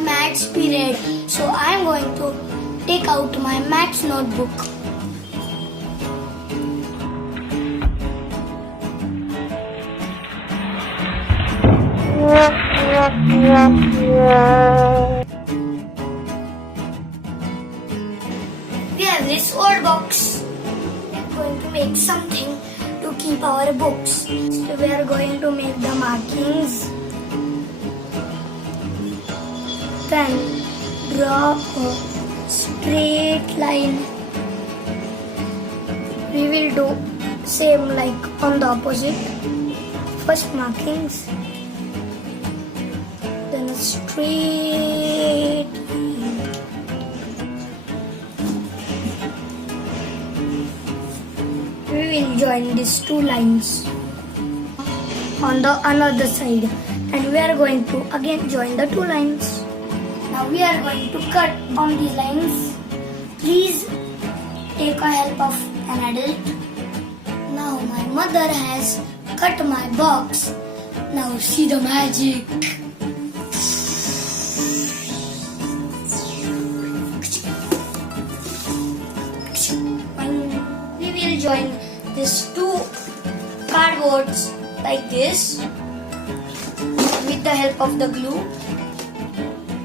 maths period, so I am going to take out my maths notebook. We have this old box. We are going to make something to keep our books. So we are going to make the markings. Then draw a straight line. We will do same like on the opposite. First markings, then a straight line. We will join these two lines on the another side, and we are going to again join the two lines. Now we are going to cut on these lines. Please take a help of an adult. Now my mother has cut my box. Now see the magic. We will join these two cardboards like this with the help of the glue.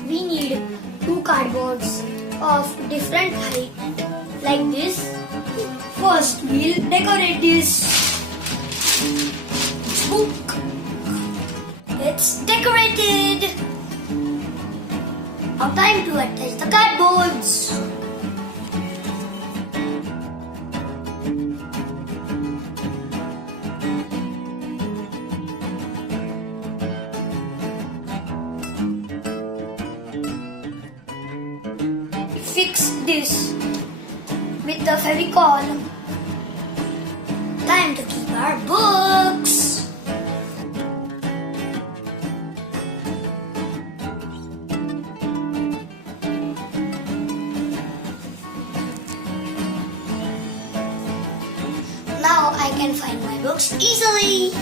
We need two cardboards of different height like this. First we'll decorate this book. It's decorated. Now time to attach the cardboards. Fix this with the Fevicol. Time to keep our books. Now I can find my books easily.